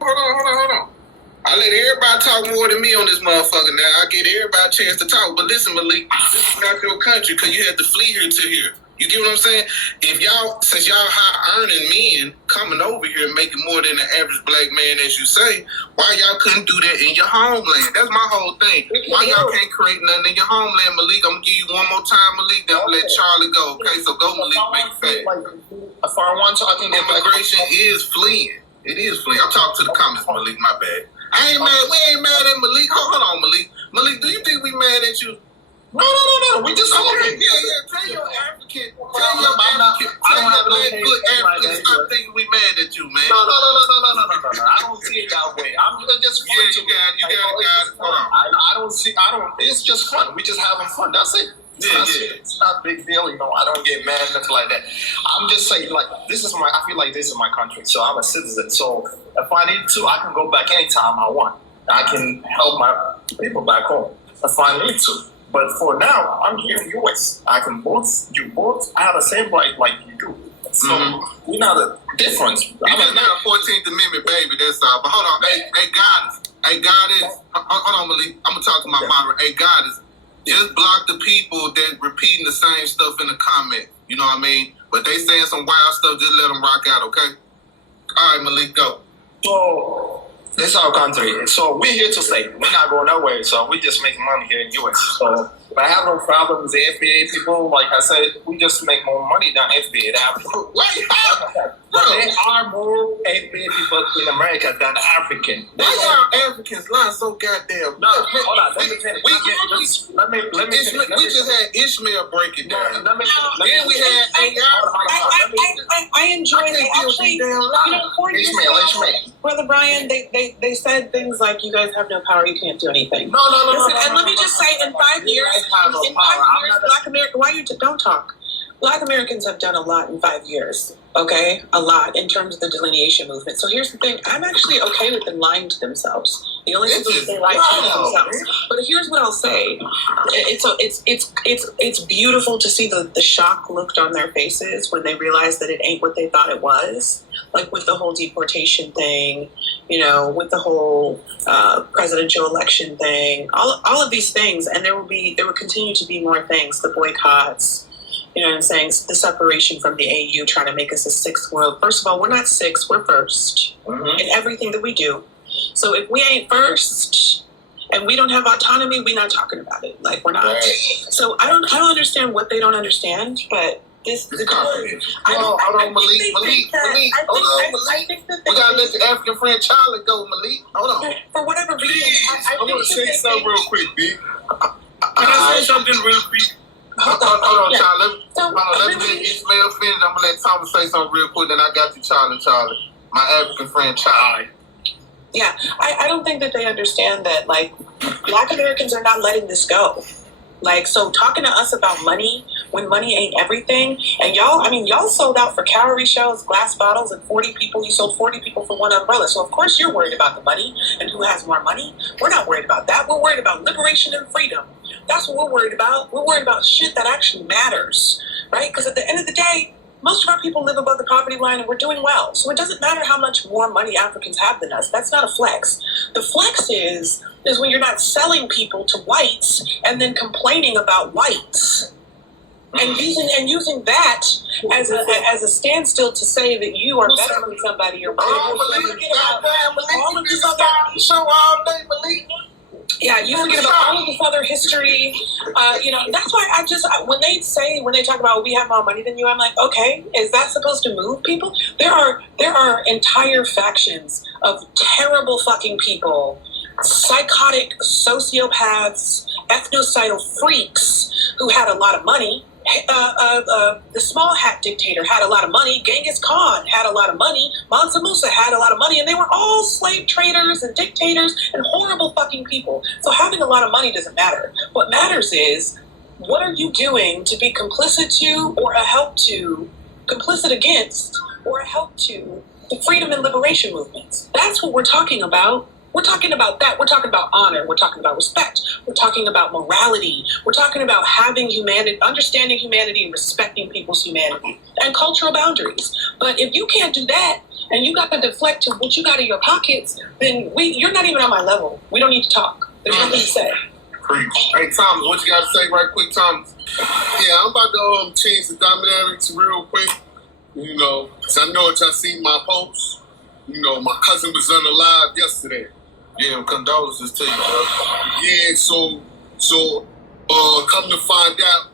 Hold on. I let everybody talk more than me on this motherfucker now. I get everybody a chance to talk. But listen, Malik, this is not your country because you had to flee here to here. You get what I'm saying? If y'all, since y'all high earning men coming over here making more than the average black man, as you say, why y'all couldn't do that in your homeland? That's my whole thing. Why y'all can't create nothing in your homeland, Malik? I'm gonna give you one more time, Malik. Then I'm gonna let Charlie go. Okay, so go, Malik. Make it fast. If I want to, I can. Immigration is fleeing. It is fleeing. I'm talking to the comments, Malik. My bad. I ain't mad. We ain't mad at Malik. Hold on, Malik. Malik, do you think we mad at you? No. We just Tell your African. I don't have African. Stop thinking we mad at you, man. No. I don't see it that way. I'm just fun. You got it. Hold on. I don't. It's just fun. We just having fun. That's it. It's not a big deal, I don't get mad, nothing like that. I'm just saying, I feel like this is my country, so I'm a citizen. So if I need to, I can go back anytime I want. I can help my people back home if I need to. But for now, I'm here in the U.S. I can vote, you vote, I have the same right like you do. So we know the difference. I'm not a 14th Amendment baby, that's all. But hold on, hey, Goddess. Hold on, Malik. I'm going to talk to my moderator. Hey, Goddess. Just block the people that repeating the same stuff in the comment. You know what I mean? But they saying some wild stuff, just let them rock out, okay? All right, Malik, go. So, this is our country. So, we're here to stay. We're not going nowhere. So, we just making money here in the U.S. So, I have no problem with the FBA people. Like I said, we just make more money than FBA. There are more FBA people in America than African. Why y'all Africans lying so goddamn? No, hold on. Let me finish. Let me finish. We just had Ishmael break it down. Then we had I enjoy it. Actually, Ishmael. Brother Brian, they said things like, you guys have no power, you can't do anything. No. And let me just say, in 5 years, Black America, don't talk. Black Americans have done a lot in 5 years, okay? A lot in terms of the delineation movement. So here's the thing. I'm actually okay with them lying to themselves. The only thing is they lie to themselves. But here's what I'll say. It's beautiful to see the shock looked on their faces when they realize that it ain't what they thought it was. Like with the whole deportation thing, with the whole presidential election thing, all of these things. And there will continue to be more things, the boycotts. You know what I'm saying? The separation from the AU, trying to make us a sixth world. First of all, we're not sixth, we're first in everything that we do. So if we ain't first and we don't have autonomy, we're not talking about it. Like, we're not. Right. So I don't understand what they don't understand, but this is Hold on, Malik. We gotta let the African friend Charlie go, Malik. Hold on. For whatever reason, I want to say something real quick, B. Can I say something real quick? Hold on, Charlie. Let me Ishmael finish. I'm gonna let Thomas say something real quick, then I got you, Charlie. My African friend, Charlie. Yeah, I don't think that they understand that, like, Black Americans are not letting this go. Like, so talking to us about money when money ain't everything, and y'all sold out for calorie shells, glass bottles, and 40 people. You sold 40 people for one umbrella. So of course you're worried about the money and who has more money. We're not worried about that. We're worried about liberation and freedom. That's what we're worried about. We're worried about shit that actually matters, right? Because at the end of the day, most of our people live above the poverty line and we're doing well. So it doesn't matter how much more money Africans have than us. That's not a flex. The flex is when you're not selling people to whites and then complaining about whites. And using that as a standstill to say that you are better than somebody or all of this other show all day, Malik. Yeah, you forget about all of this other history. That's why when they talk about we have more money than you, I'm like, okay, is that supposed to move people? There are entire factions of terrible fucking people, psychotic sociopaths, ethnocidal freaks who had a lot of money. The small hat dictator had a lot of money. Genghis Khan had a lot of money. Mansa Musa had a lot of money, and they were all slave traders and dictators and horrible fucking people. So having a lot of money doesn't matter. What matters is, what are you doing to be complicit to or a help to, complicit against or a help to the freedom and liberation movements? That's what we're talking about. We're talking about that. We're talking about honor. We're talking about respect. We're talking about morality. We're talking about having humanity, understanding humanity and respecting people's humanity and cultural boundaries. But if you can't do that and you got to deflect to what you got in your pockets, then you're not even on my level. We don't need to talk. There's nothing to say. Preach. Hey, Thomas, what you got to say right quick, Thomas? Yeah, I'm about to change the dynamics real quick. You know, because I know that y'all seen my post. You know, my cousin was unalive yesterday. Yeah, condolences to you, bro. Yeah, so come to find out,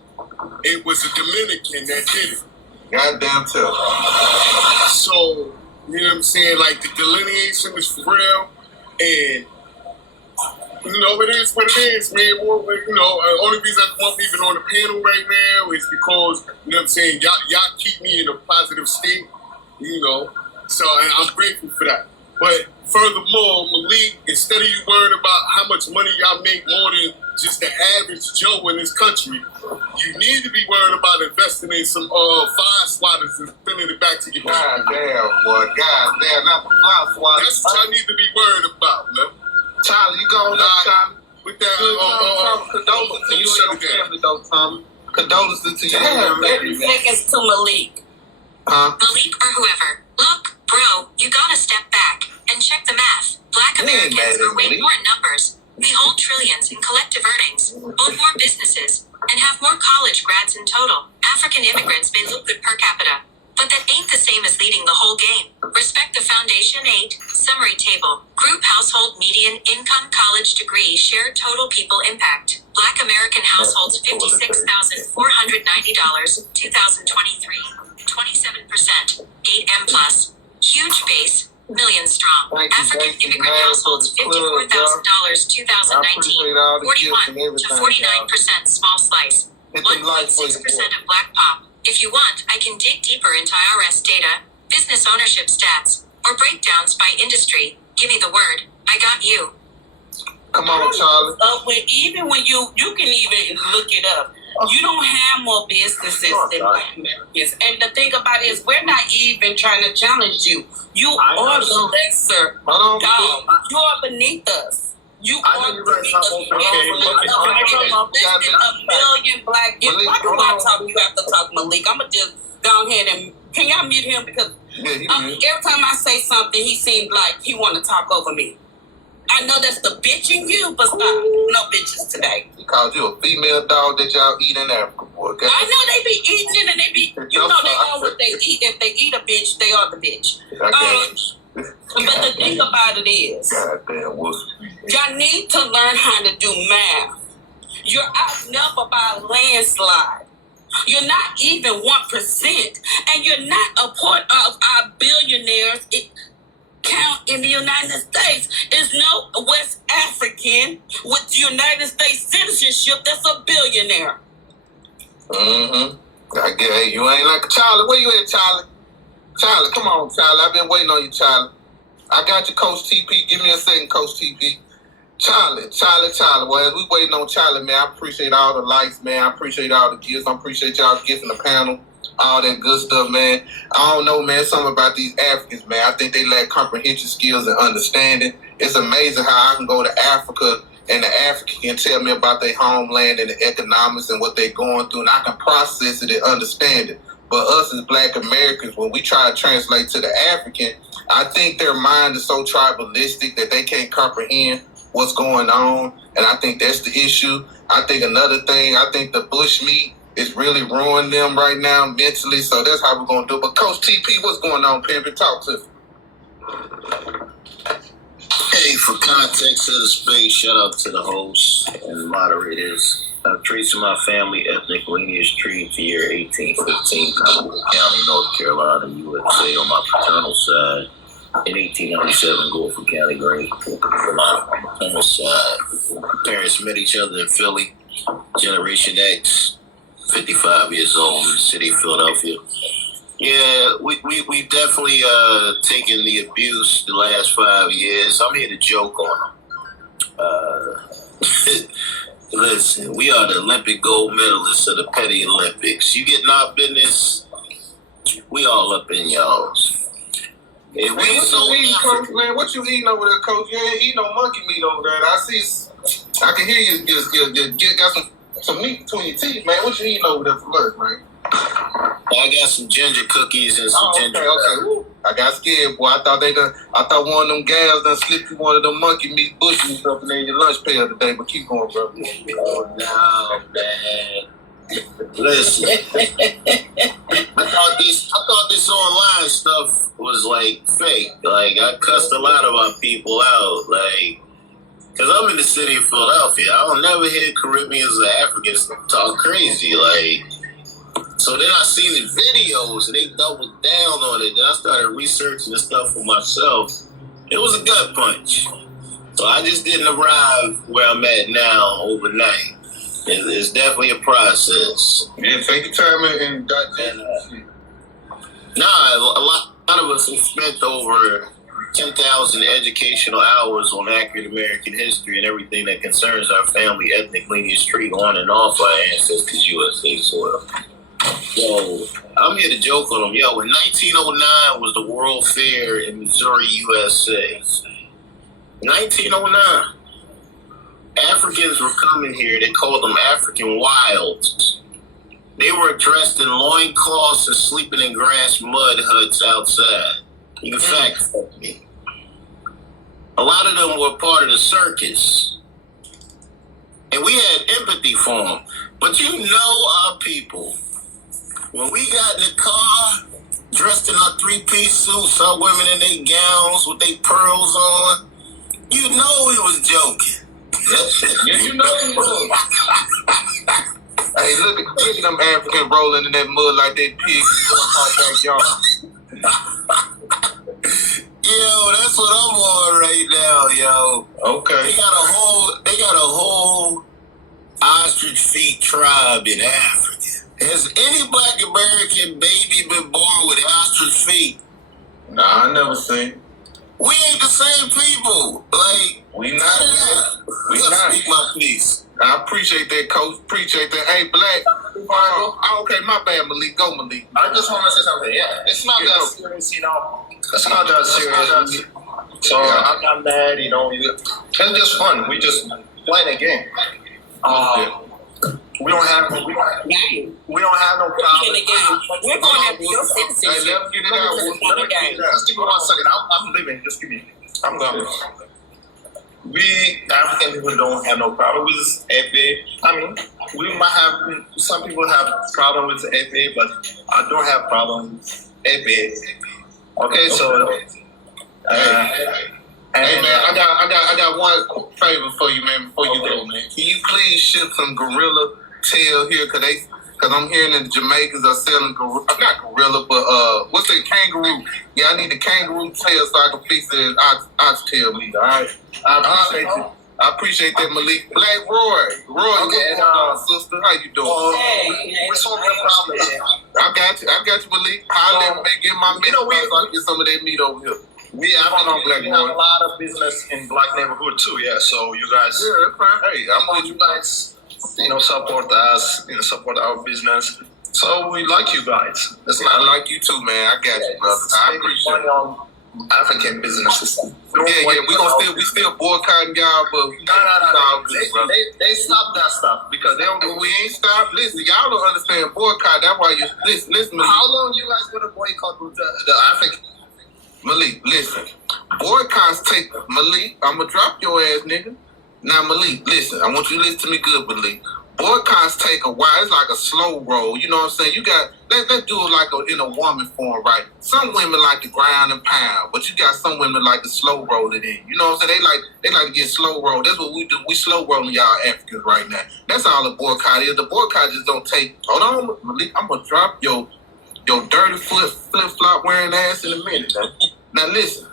it was a Dominican that did it. Goddamn tough. So, you know what I'm saying? Like, the delineation was for real. And, you know, it is what it is, man. Well, you know, only reason I come up even on the panel right now is because, you know what I'm saying, y'all keep me in a positive state, you know. So I'm grateful for that. But furthermore, Malik, instead of you worrying about how much money y'all make more than just the average Joe in this country, you need to be worried about investing in some fly swatters and sending it back to your God family. damn, boy. God damn, not the fly swatter. That's what y'all need to be worried about, man. Charlie, you going up, Charlie? With that, condolences to you and your family, though, Tommy. Condolences to you and your 30 family. seconds to Malik. Huh? Malik or whoever. Look, bro, you gotta step back and check the math. Black We ain't Americans mad at are way Malik. more in numbers. We hold trillions in collective earnings, own more businesses, and have more college grads in total. African immigrants may look good per capita, but that ain't the same as leading the whole game. Respect the Foundation 8 summary table. Group household median income college degree shared total people impact. Black American households $56,490, 2023. 27%. 8M plus. Huge base. Million strong. Thank you, African thank you, immigrant man, households for the club, $54,000, 2019. appreciate all the gifts 41 and to everything, 49% small slice. Hit them lights for 1.6% you. of black pop. If you want, I can dig deeper into IRS data, business ownership stats, or breakdowns by industry. Give me the word. I got you. Come on, Charlie. Even when you can even look it up. You don't have more businesses than Black Americans. And the thing about it is, we're not even trying to challenge you. You are the lesser Hold on, dog. You are beneath us. You I are know you're right, beneath us. Tom. It's listed a million black. Why do I talk? You have to talk, Malik. I'm gonna just go ahead and can y'all mute him because Yeah, he every time I say something, he seems like he want to talk over me. I know that's the bitch in you, but stop. No bitches today. He called you a female dog that y'all eat in Africa, boy. Okay? I know they be eating and they be, you know, they are what they eat. If they eat a bitch, they are the bitch. But the thing about it is, Goddamn wuss. y'all need to learn how to do math. You're outnumbered by a landslide. You're not even 1%, and you're not a part of our billionaires. Count in the United States is no West African with United States citizenship that's a billionaire. I get hey, you ain't like Charlie. Where you at, Charlie? Charlie, come on, Charlie. I've been waiting on you, Charlie. I got you, Coach TP. Give me a second, Coach TP. Charlie. Well, as we waiting on Charlie, man, I appreciate all the likes, man. I appreciate all the gifts. I appreciate y'all gifting the panel. All that good stuff, man. I don't know, man. Something about these Africans, man. I think they lack comprehension skills and understanding. It's amazing how I can go to Africa and the African can tell me about their homeland and the economics and what they're going through, and I can process it and understand it. But us as Black Americans, when we try to translate to the African, I think their mind is so tribalistic that they can't comprehend what's going on, and I think that's the issue. I think another thing, I think the bushmeat is really ruining them right now mentally, so that's how we're going to do it. But Coach TP, what's going on, Pimpin'? Talk to me. Hey, for context of the space, shout out to the hosts and moderators. I'm tracing my family ethnic lineage tree to year 1815, Commonwealth County, North Carolina, USA on my paternal side. In 1897, Guilford County, Greensboro, Carolina on my maternal side. My parents met each other in Philly, Generation X. 55 years old in the city of Philadelphia. Yeah, we definitely taken the abuse the last 5 years. I'm here to joke on them. Listen, we are the Olympic gold medalists of the Petty Olympics. You getting our business, we all up in y'all's. Man, what you eating, Coach? Man, what you eating over there, Coach? You ain't eating no monkey meat over there. I can hear you got some meat between your teeth, man. What you eating over there for lunch, man? I got some ginger cookies and some ginger. Okay. I got scared, boy. I thought one of them gals done slipped you one of them monkey meat bushes up in your lunch pail today. But keep going, bro. Oh no, man. Listen, I thought this online stuff was like fake. Like I cussed a lot of our people out, like, cause I'm in the city of Philadelphia. I don't never hear Caribbeans or Africans talk crazy, like. So then I seen the videos and they doubled down on it. Then I started researching the stuff for myself. It was a gut punch. So I just didn't arrive where I'm at now overnight. It's definitely a process. Yeah, take your time and a lot of us have spent over 10,000 educational hours on accurate American history and everything that concerns our family, ethnic lineage tree on and off our ancestors' USA soil. So I'm here to joke on them. Yo, in 1909 was the World Fair in Missouri, USA. 1909. Africans were coming here. They called them African wilds. They were dressed in loincloths and sleeping in grass mud huts outside. You can fact check me. A lot of them were part of the circus. And we had empathy for them. But you know our people. When we got in the car, dressed in our three-piece suits, our women in their gowns with their pearls on, you know we was joking. Yeah, you know he was. Hey, look at them Africans rolling in that mud like they pigs in our backyard. Yo, that's what I'm on right now, yo. Okay. They got a whole ostrich feet tribe in Africa. Has any black American baby been born with ostrich feet? Nah, I never seen. We ain't the same people. Like, we not. We not. Speak my piece. I appreciate that, Coach. Appreciate that. Hey, Black. Okay, my bad, Malik. Go, Malik. I just want to say something. Yeah, it's not that serious, you know. It's not that serious. So I'm not mad, you know. It's just fun. We just playing a game. We don't have no problem. We're going after your citizenship. Hey, let's get it out. Just give me 1 second. I'm leaving. Just give me. I'm gone. We African people don't have no problem with FA. I mean, we might have some people have problem with FA, but I don't have problem with FA. Okay, so hey man, I got one favor for you, man. Before you go, man, can you please ship some gorilla tail here? Cause I'm hearing that the Jamaicans are selling not gorilla, but what's that, kangaroo? Yeah, I need the kangaroo tail so I can fix it as oxtail meat. All right, I appreciate that, Malik. Black Roy, okay, sister, how you doing? What's your problem? I got you, Malik. Holla at me, get my meat so I can get some of that meat over here. We have a lot of business in black neighborhood too, yeah. So you guys, yeah, that's fine. Hey, I'm with you guys. Support us. Support our business. So we like you guys. I like you too, man. I got you, brother. I appreciate it. On African businesses. We still boycotting y'all, but no. They stop that stuff because they don't. We ain't stop. Listen, y'all don't understand boycott. That's why you listen. How long you guys gonna boycott with the African? Malik, listen. Boycotts take Malik. I'ma drop your ass, nigga. Now, Malik, listen. I want you to listen to me good, Malik. Boycotts take a while. It's like a slow roll. You know what I'm saying? Let's do it like in a woman form, right? Some women like to grind and pound, but you got some women like to slow roll it in. You know what I'm saying? They like to get slow roll. That's what we do. We slow rolling y'all Africans right now. That's all the boycott is. The boycott just don't take. Hold on, Malik. I'm gonna drop your dirty flip flop wearing ass in a minute. Now listen.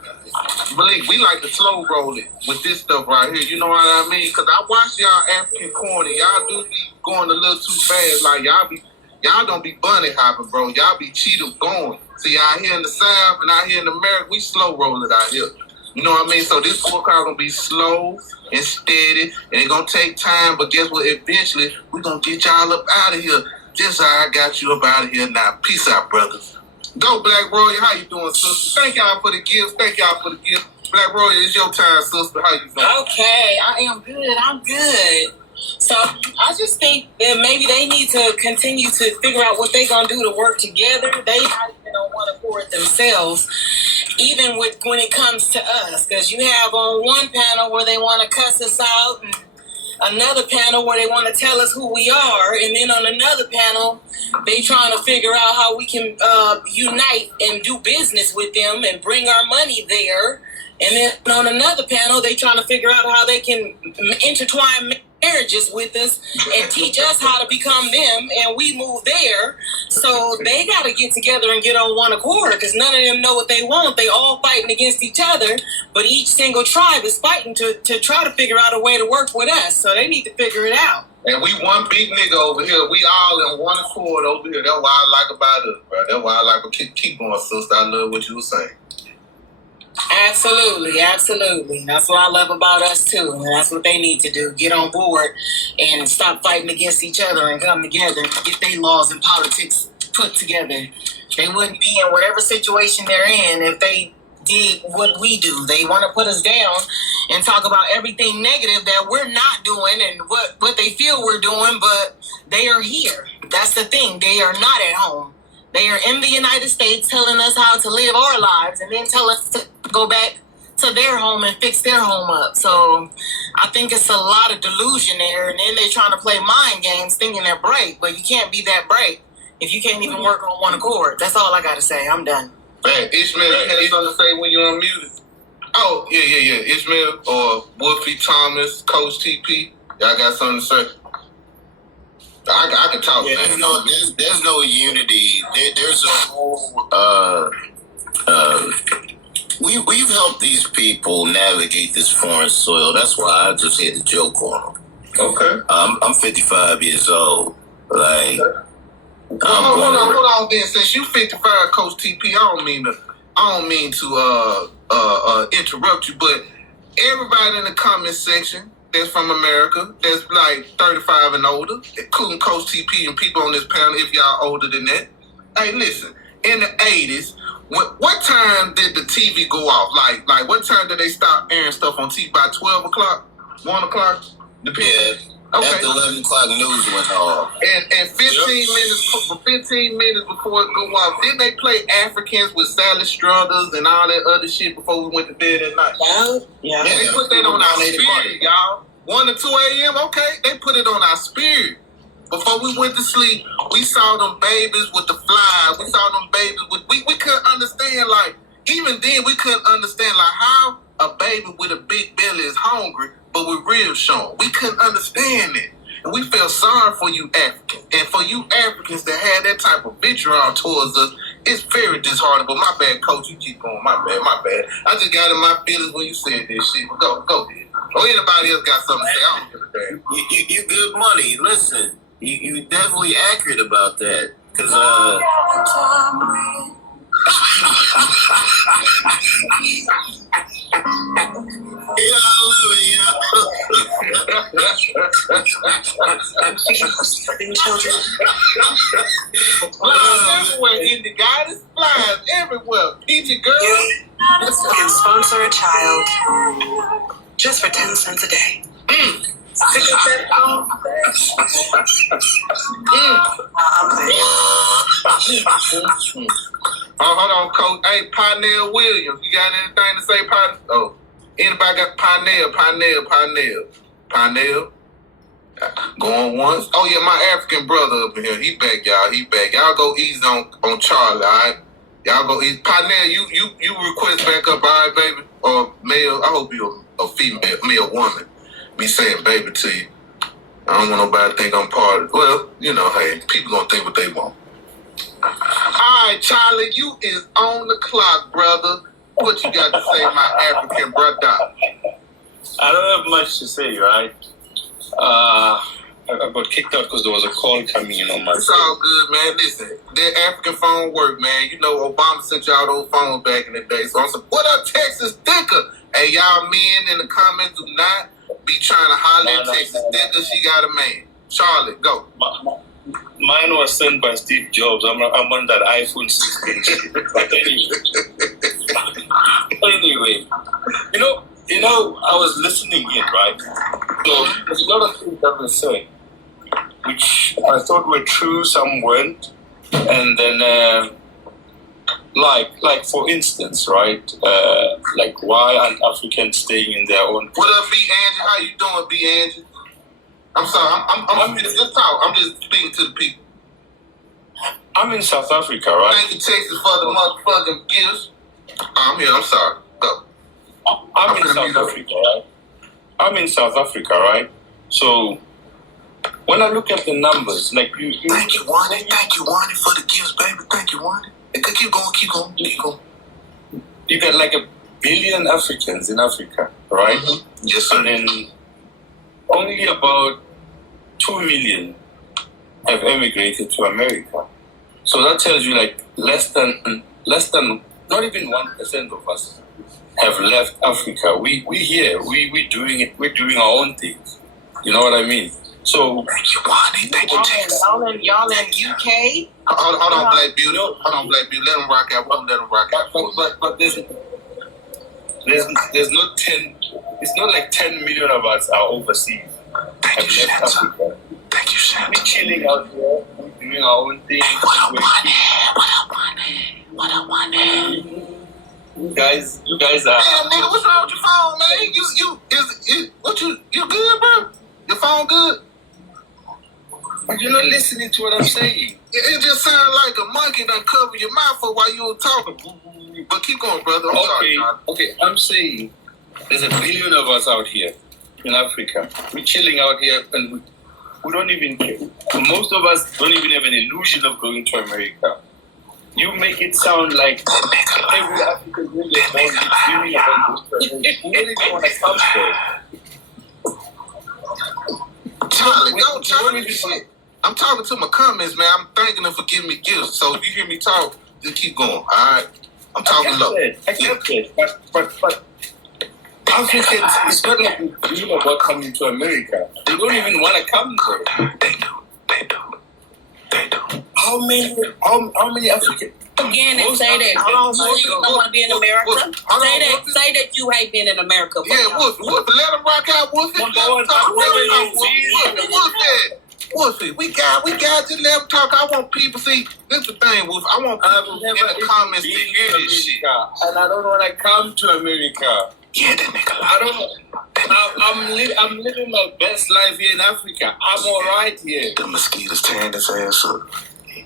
Malik, we like to slow roll it with this stuff right here. You know what I mean? Because I watch y'all African corner. Y'all do be going a little too fast. Like, y'all don't be bunny hopping, bro. Y'all be cheetah going. See, out here in the South and out here in America, we slow roll it out here. You know what I mean? So this boycott going to be slow and steady, and it's going to take time. But guess what? Eventually, we're going to get y'all up out of here. Just how I got you up out of here now. Peace out, brothers. Go, Black Royal. How you doing, sister? Thank y'all for the gifts. Black Royal, it's your time, sister. How you doing? Okay, I am good. I'm good. So I just think that maybe they need to continue to figure out what they're going to do to work together. They not even on one accord themselves, even when it comes to us. Because you have on one panel where they want to cuss us out, and another panel where they want to tell us who we are, and then on another panel, they trying to figure out how we can unite and do business with them and bring our money there. And then on another panel, they trying to figure out how they can intertwine marriages with us and teach us how to become them, and we move there. So they got to get together and get on one accord, because none of them know what they want. They all fighting against each other, but each single tribe is fighting to try to figure out a way to work with us. So they need to figure it out. And we one big nigga over here. We all in one accord over here. That's what I like about us, bro. That's why I like to keep going, sister. I love what you were saying. Absolutely. That's what I love about us too. And that's what they need to do. Get on board and stop fighting against each other and come together and get their laws and politics put together. They wouldn't be in whatever situation they're in if they did what we do. They want to put us down and talk about everything negative that we're not doing and what they feel we're doing, but they are here. That's the thing. They are not at home. They are in the United States telling us how to live our lives and then tell us to go back to their home and fix their home up. So I think it's a lot of delusion there. And then they're trying to play mind games thinking they're bright, but you can't be that bright if you can't even work on one accord. That's all I got to say. I'm done. Man, Ishmael, you had something to say when you unmuted? Oh, yeah. Ishmael or Wolfie Thomas, Coach TP, y'all got something to say? I can talk. Yeah, man. there's no unity. There's a whole. We've helped these people navigate this foreign soil. That's why I just had to joke on them. Okay. I'm 55 years old. Like, hold on. Then, since you 55, Coach TP, I don't mean to interrupt you, but everybody in the comment section that's from America, that's like 35 and older, including Coach TP and people on this panel, if y'all older than that. Hey, listen, in the 80s, what time did the TV go off? Like what time did they stop airing stuff on TV? By 12 o'clock? 1 o'clock? yeah, Okay. after 11 o'clock news went off. And 15 minutes before it go off, didn't they play Africans with Sally Struthers and all that other shit before we went to bed at night? Yeah. They put that on our spirit, y'all. 1 to 2 a.m., okay, they put it on our spirit. Before we went to sleep, we saw them babies with the flies. We saw them babies with... We couldn't understand, like, even then, we couldn't understand, like, how a baby with a big belly is hungry, but with ribs showing. We couldn't understand it. And we felt sorry for you Africans. And for you Africans that had that type of vitriol towards us, it's very disheartening. But my bad, Coach, you keep going. My bad. I just got in my feelings when you said this shit. But go ahead. Or anybody else got something to say, I don't give a damn. You good money. Listen, you definitely accurate about that. Because, yeah, I love it, Everywhere, in the guidance flies everywhere. Peachy girl. You can sponsor a child just for 10 cents a day. Sick of that? Hold on, Coach. Hey, Parnell Williams. You got anything to say, Parnell? Oh, anybody got Parnell? Going once. Oh, yeah, my African brother up in here. He back, y'all. Y'all go easy on Charlie, all right? Y'all go easy. Parnell, you request back up, all right, baby? Or male. I hope you're a female, male woman. Me saying baby to you. I don't want nobody to think I'm part of it. Well, you know, hey, people gonna think what they want. All right, Charlie, you is on the clock, brother. What you got to say, my African brother? I don't have much to say, right? I got kicked out because there was a call coming in on my It's all good, man. Listen, that African phone work, man. You know, Obama sent y'all those phones back in the day. So I'm saying, what up, Texas Thicker? Hey, y'all men in the comments do not be trying to holler at Texas Thicker. She got a man. Charlotte, go. Mine was sent by Steve Jobs. I'm on that iPhone 16 shit. But anyway, you know, I was listening in, right? So there's a lot of things that were saying, which I thought were true, some weren't. And then like for instance, right? Like why aren't Africans staying in their own? What up, B. Angie? How you doing, B. Angie? I'm sorry. I'm just talk. I'm just speaking to the people. I'm in South Africa, right? Thank you, Texas, for the motherfucking gifts. I'm here. I'm sorry. Go. I'm in South Africa, right? I'm in South Africa, right? So when I look at the numbers, like you Thank you, Wani. Thank you, Wani, for the gifts, baby. Thank you, Wani. Keep going. You got like 1 billion Africans in Africa, right? Mm-hmm. Yes, sir. And then only about 2 million have emigrated to America. So that tells you like less than not even 1% of us have left Africa. We here. We doing it. We're doing our own things. You know what I mean? So thank you, Wani. Thank you, Texas. Y'all in UK? Hold on, Black Beauty. Hold on, Black Beauty. Let them rock out. Let them rock out. But there's not 10. It's not like 10 million of us are overseas. Thank you, Santa. Thank you, Santa. We're chilling out here. We're doing our own thing. Hey, what up, Wani? You guys are. Damn, nigga, what's wrong with your phone, man? You good, bro? Your phone good? But you're not listening to what I'm saying. It just sounded like a monkey done cover your mouth for while you were talking. But keep going, brother. I'm sorry. Okay, I'm saying there's 1 billion of us out here in Africa. We're chilling out here and we don't even care. Most of us don't even have an illusion of going to America. You make it sound like every African really wants to dreaming about this. Who really want to come there? Charlie, go, Charlie. Shit. I'm talking to my comments, man. I'm thanking them for giving me gifts. So if you hear me talk, just keep going, all right? I'm talking low. I get it. But Africans, it's not like we dream about coming to America. They don't even want to come there. They do. How many Africans? Again, they say that you don't want to be in America. Say that you hate being in America. Yeah, Wolfie, let them rock out, Wolfie. Let them talk. Wolfie, we got to let them talk. I want people see. This is the thing, Wolfie. I want people in the comments to hear this shit. And I don't want to come to America. Yeah, that nigga. I'm living my best life here in Africa. I'm all right here. The mosquitoes tearing this ass up.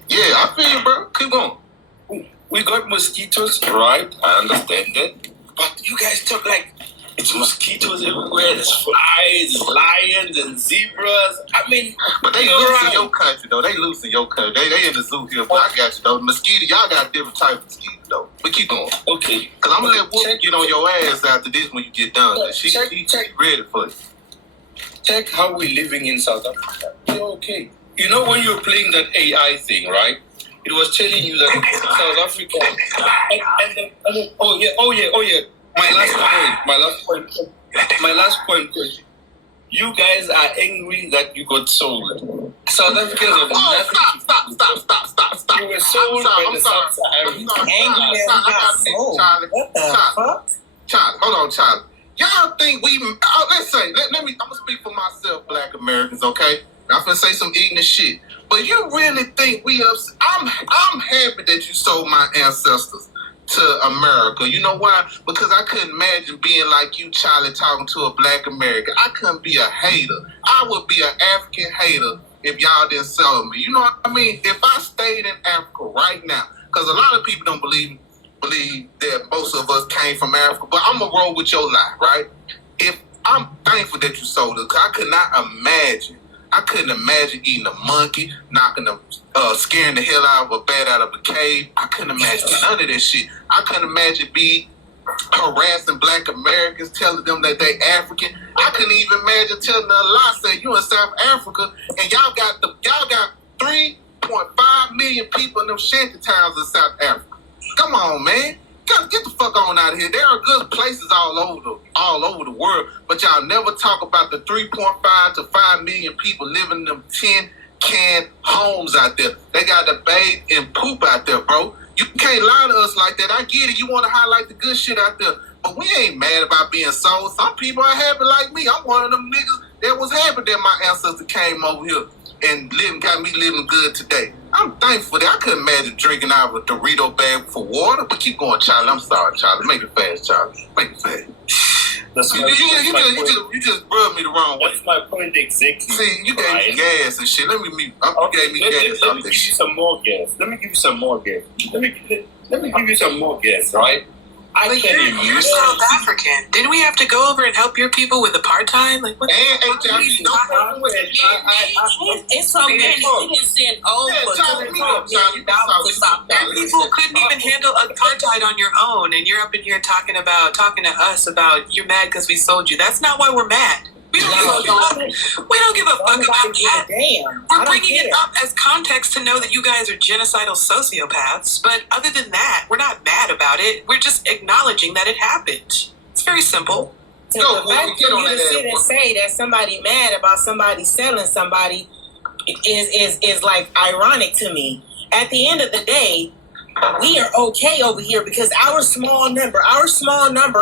Yeah, I feel you, bro. Keep going. We got mosquitoes, right? I understand that. But you guys talk like it's mosquitoes everywhere. There's flies, lions, and zebras. I mean, but they loose in your country, though. They loose in your country. They in the zoo here, but I got you, though. Mosquito, y'all got different types of mosquitoes, though. But keep going. Okay. Because I'm going to let Wolfie get on your ass after this when you get done. She's ready for it. Check how we're living in South Africa. We're okay. You know when you're playing that AI thing, right? It was telling you that South Africa. Oh yeah. My last point. You guys are angry that you got sold. South Africans have nothing. Stop. You were sold by the South Saharans. Angry that we got sold. What the fuck? Charlie, hold on, Charlie. Y'all think let's say, let me, I'm going to speak for myself, Black Americans, okay? I'm going to say some ignorant shit. But you really think I'm happy that you sold my ancestors to America. You know why? Because I couldn't imagine being like you, Charlie, talking to a Black American. I couldn't be a hater. I would be an African hater if y'all didn't sell me. You know what I mean? If I stayed in Africa right now, because a lot of people don't believe that most of us came from Africa, but I'm going to roll with your lie, right? If I'm thankful that you sold it, because I couldn't imagine eating a monkey, scaring the hell out of a bat out of a cave. I couldn't imagine none of this shit. I couldn't imagine being harassing Black Americans, telling them that they African. I couldn't even imagine telling a lie, saying you in South Africa and y'all got 3.5 million people in them shanty towns in South Africa. Come on, man. Get the fuck on out of here. There are good places all over the world, but y'all never talk about the 3.5 to 5 million people living in them 10-can homes out there. They got to bathe and poop out there, bro. You can't lie to us like that. I get it. You want to highlight the good shit out there, but we ain't mad about being sold. Some people are happy like me. I'm one of them niggas that was happy that my ancestor came over here. and got me living good today. I'm thankful that I couldn't imagine drinking out of a Dorito bag for water. But keep going, Charlie. I'm sorry, Charlie. Make it fast, Charlie. Make it fast. You just rubbed me the wrong way. That's my point exactly. See, you gave me gas and shit. You gave me gas Let me out give there. you some more gas. Let me give you some more gas. Let me give you some more gas, right? I Like, can you're imagine. South African. Didn't we have to go over and help your people with apartheid? Like, what? And Charlie, don't fucking with it. It's so many. We didn't send over $200 million to South Your Africa. people couldn't even handle apartheid on your own, and you're up in here talking to us about you're mad because we sold you. That's not why we're mad. We don't give a fuck about that. We're bringing it up as context to know that you guys are genocidal sociopaths, but other than that, we're not mad about it. We're just acknowledging that it happened. It's very simple. So the fact for you to sit and say that somebody mad about somebody selling somebody is like ironic to me. At the end of the day, we are okay over here because our small number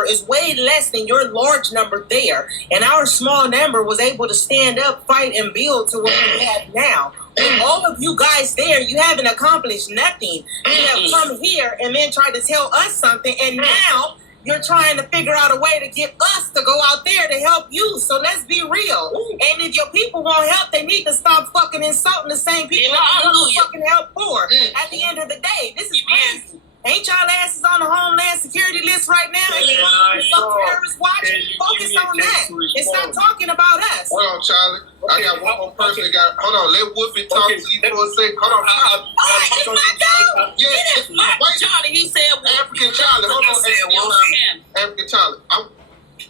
is way less than your large number there. And our small number was able to stand up, fight, and build to what we have now. With all of you guys there, you haven't accomplished nothing. You have come here and then tried to tell us something, and now you're trying to figure out a way to get us to go out there to help you. So let's be real. And if your people won't help, they need to stop fucking insulting the same people that you want to fucking help for. At the end of the day, this is crazy. Ain't y'all asses on the Homeland Security list right now? And some terrorists watching? Focus on that. And stop talking about us. Hold on, Charlie. I got one more person that got. Hold on, let Wolfie talk to you for a second. Hold on, Charlie. It's my dog. Yeah, It is my Charlie. He said African Charlie. Hold on, African Charlie.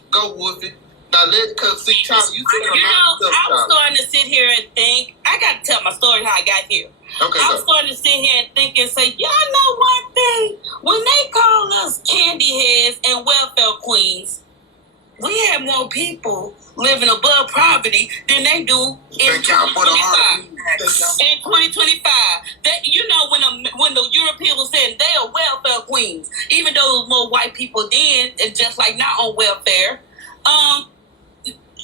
Go Wolfie. Now cause see Charlie, you said I was starting to sit here and think. I got to tell my story how I got here. Okay, I was starting to sit here and think and say, y'all know one thing? When they call us candy heads and welfare queens, we have more people living above poverty than they do in 2025. In 2025, that when the Europeans were saying they are welfare queens, even though it was more white people then, it's just like not on welfare.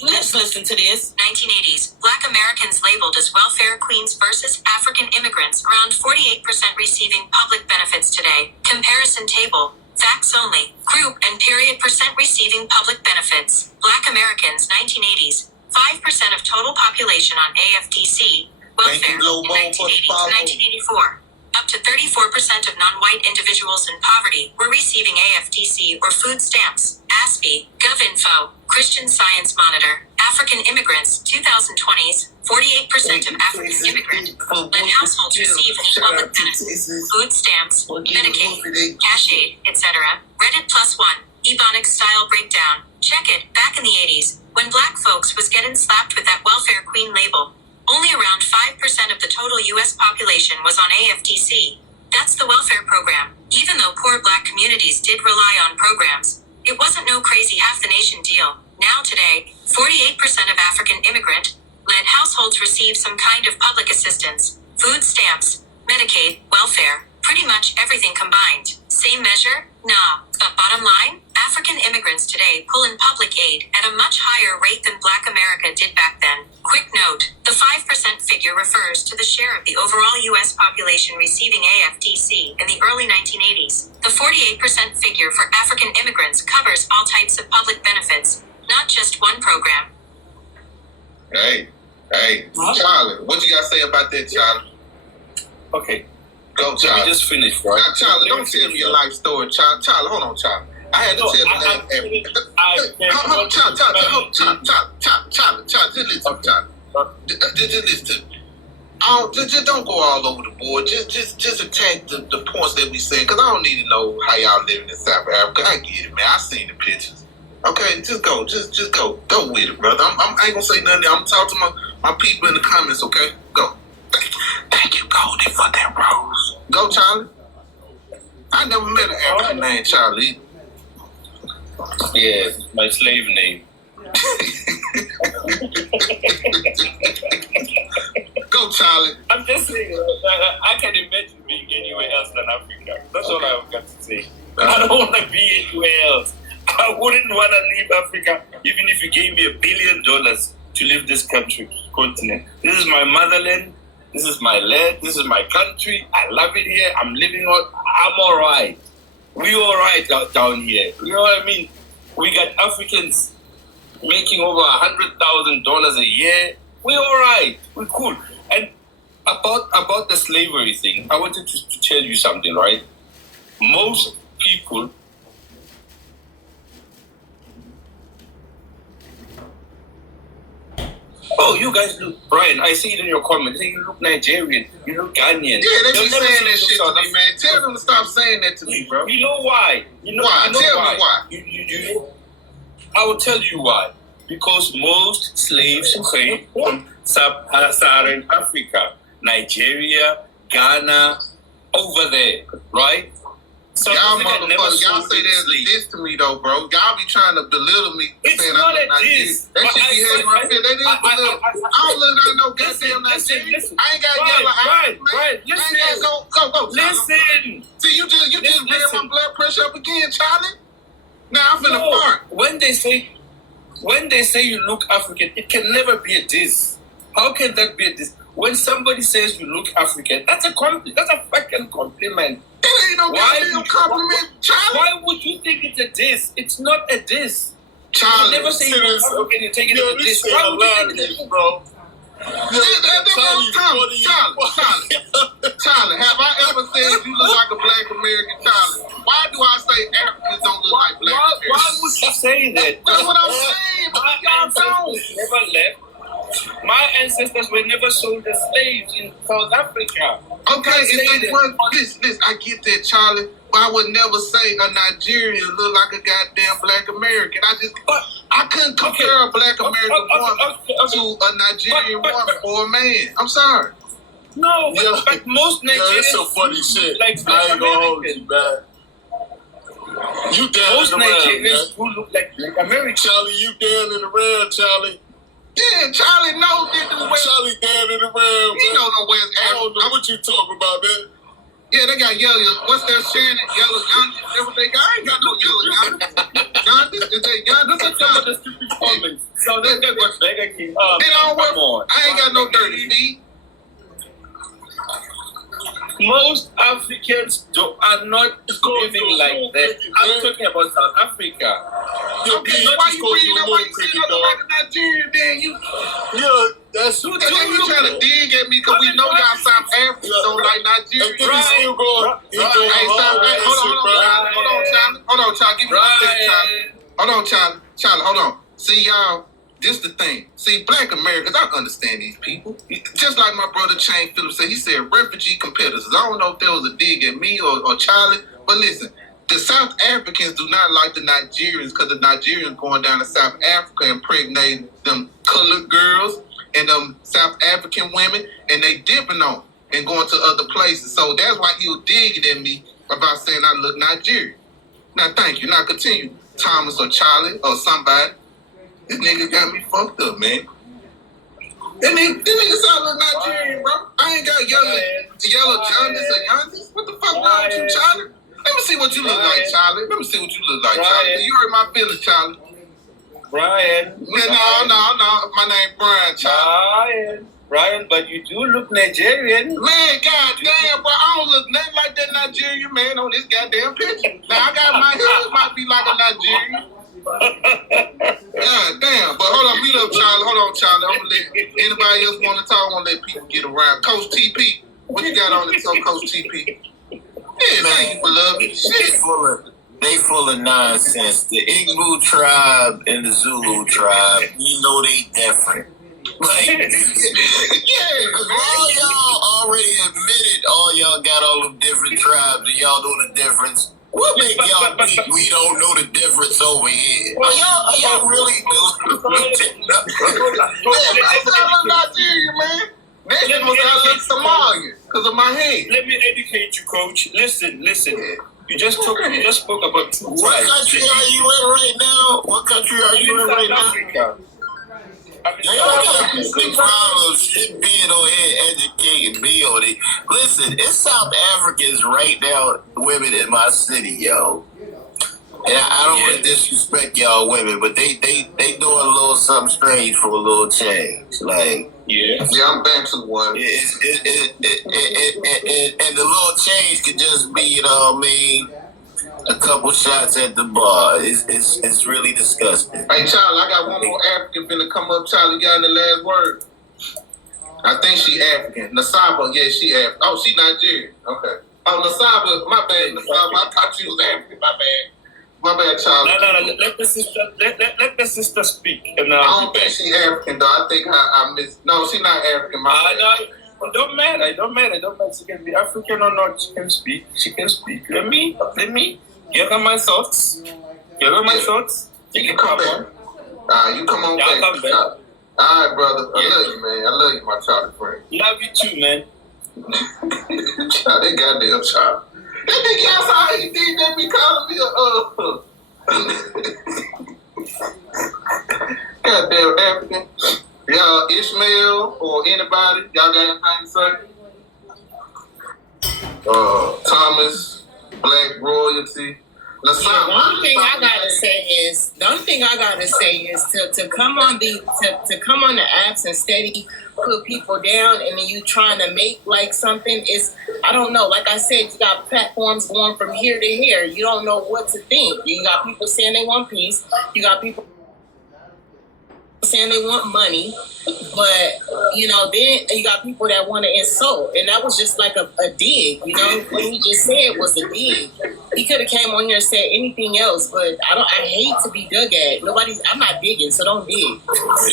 Let's listen to this. 1980s, Black Americans labeled as welfare queens versus African immigrants, around 48% receiving public benefits today. Comparison table, facts only, group and period percent receiving public benefits. Black Americans, 1980s, 5% of total population on AFDC, welfare in 1980 to 1984. Up to 34% of non-white individuals in poverty were receiving AFDC or food stamps. ASPE, GovInfo, Christian Science Monitor, African immigrants, 2020s, 48% of African immigrant-led households receive any public benefits, food stamps, Medicaid, cash aid, etc. Reddit +1, Ebonics style breakdown. Check it, back in the 80s, when black folks was getting slapped with that welfare queen label, only around 5% of the total U.S. population was on AFDC. That's the welfare program. Even though poor black communities did rely on programs, it wasn't no crazy half-the-nation deal. Now today, 48% of African immigrant-led households receive some kind of public assistance, food stamps, Medicaid, welfare, pretty much everything combined. Same measure? Nah. But bottom line, African immigrants today pull in public aid at a much higher rate than Black America did back then. Quick note, the 5% figure refers to the share of the overall U.S. population receiving AFDC in the early 1980s. The 48% figure for African immigrants covers all types of public benefits, not just one program. Hey, Charlie, what you got to say about that, Charlie? Okay. Go, Charlie. Let me just finish, right? Now, Charlie, don't tell me your life story, Charlie. Charlie, hold on, Charlie. I had to tell you that. Hold on, Charlie, just listen, Charlie. Just listen to me. Just don't go all over the board. Just attack the points that we saying, because I don't need to know how y'all living in South Africa. I get it, man. I seen the pictures. Okay, just go. Just go. Go with it, brother. I ain't gonna say nothing. I'm talking to my people in the comments, okay? Go. Thank you, Goldie, for that rose. Go, Charlie. I never met an African named Charlie. Yeah, my slave name. Go, Charlie. I'm just saying, I can imagine being anywhere else than Africa. That's all I've got to say. I don't want to be anywhere else. I wouldn't want to leave Africa even if you gave me $1 billion to leave this country. continent. This is my motherland. This is my land. This is my country. I love it here. I'm living on. I'm all right. We all right down here. You know what I mean? We got Africans making over $100,000 a year. We all right. We're cool. And about the slavery thing, I wanted to tell you something, right? Most people. Oh, you guys look, Brian, I see it in your comments. You look Nigerian. You look Ghanaian. Yeah, they They'll be never saying say that you shit look to me, man. Tell them to stop saying that to me, bro. You know why? You know, Why? you know Tell why. me why. You, I will tell you why. Because most slaves came from sub-Saharan Africa, Nigeria, Ghana, over there, right? So Y'all motherfuckers, y'all say that as a diss to me though, bro. Y'all be trying to belittle me. It's saying not I a look diss. Nigerian. That shit be hurting my feelings. That is belittle. I don't look like no goddamn Nigerian. Listen. I ain't got yellow eyes, man. Right, I ain't got go. Listen. See, you just ran my blood pressure up again, Charlie. Now I'm finna fart. When they say you look African, it can never be a diss. How can that be a diss? When somebody says you look African, that's a compliment. That's a fucking compliment. That ain't no goddamn compliment, Charlie. Why would you think it's a diss? It's not a diss. Charlie, you never say you look African and take it as a diss. Why would you think it's a diss, bro? Charlie, have I ever said you look like a black American, Charlie? Why do I say Africans don't look like black Americans? Why would you say that? That's what I'm saying, but y'all don't. Never left. My ancestors were never sold as slaves in South Africa. Okay, listen, I get that, Charlie, but I would never say a Nigerian look like a goddamn black American. I couldn't compare a black American woman to a Nigerian woman or a man. I'm sorry. No, but most Nigerians. That's some funny shit. Like I ain't gonna hold you, man. You down most in the round, Nigerians who look like American. Charlie, you down in the round, Charlie. Yeah, Charlie knows that the way. Charlie down in the round. He don't know where's I don't know what you talking about, man. Yeah, they got yellow. What's that Shannon? Yellow Young? That's what they got. I ain't got no yellow Young. Is that Young? Look at some of the stupid comments. So they got what's Mega King. They don't work. I ain't got no dirty feet. Most Africans are not living like that. I'm talking about South Africa. Okay, why you bringing up? Why you saying I look like a Nigerian? Then you. Yeah, that's you trying to dig at me because we know y'all South Africans don't like Nigeria. Right. Still going. Hold on, Charlie. Give me one second, Charlie. Hold on, Charlie. Hold on. See, y'all. This the thing. See, black Americans, I understand these people. Just like my brother Shane Phillips said, he said refugee competitors. I don't know if there was a dig at me or Charlie, but listen, the South Africans do not like the Nigerians because the Nigerians going down to South Africa impregnating them colored girls and them South African women, and they dipping on them and going to other places. So that's why he was digging at me about saying I look Nigerian. Now, thank you. Now, continue, Thomas or Charlie or somebody. This nigga got me fucked up, man. That nigga sound like Nigerian, bro. I ain't got yellow jaundice or jaundice. What the fuck wrong with you, Charlie? Let me see what you look like, Charlie. Let me see what you look like, Charlie. You hurt my feelings, Charlie. Brian. No. My name Brian, Charlie. Brian, but you do look Nigerian. Man, goddamn, bro. I don't look nothing like that Nigerian man on this goddamn picture. Now, I got my head might be like a Nigerian. God damn, but hold on, meet up, Charlie. Hold on, Charlie. I'm gonna let anybody else want to talk. I'm gonna let people get around. Coach TP, what you got on the show, Coach TP? Yeah, thank you, beloved. Shit. They full of nonsense. The Igbo tribe and the Zulu tribe, you know they different. Like, all y'all already admitted all y'all got all them different tribes and y'all know the difference. What make y'all think we don't know the difference over here? Are y'all really doing I'm Nigerian, man. Next one I look Somalian because of my head. Let me educate you, Coach. Listen. You just spoke about two tribes. What country are you in right now? What country are you in right now? Africa. Y'all got big problems being on here educating me on it. Listen, it's South Africans right now, women in my city, yo. And I don't want to disrespect y'all women, but they doing a little something strange for a little change. Like, yeah, I'm back to one. And the little change could just be, you know what I mean, a couple shots at the bar. It's really disgusting. Hey, Charlie, I got one more African finna come up. Charlie, got the last word? I think she African. Nasaba, yeah, she African. Oh, she Nigerian. Okay. Oh, Nasaba, my bad, Nasaba. I thought she was African. My bad. My bad, Charlie. No. Let the sister speak. And, I don't think she African, though. I think I missed. No, she not African. My bad. No, it don't matter. It don't matter. She can be African or not. She can speak. Let me give her my thoughts. You can come back. You come on back. Come back. All right, brother. I love you, man. I love you, my Charlie friend. Love you too, man. That goddamn Charlie. That nigga outside, he did that be calling me goddamn African. Y'all, Ishmael or anybody, y'all got anything to say? Thomas, Black Royalty. The only thing I gotta say is to come on the apps and steady put people down, and then you trying to make like something is, I don't know. Like I said, you got platforms going from here to here. You don't know what to think. You got people saying they want peace. You got people saying they want money, but then you got people that want to insult, and that was just like a dig. What he just said was a dig. He could have came on here and said anything else, but I hate to be dug at. I'm not digging, so don't dig.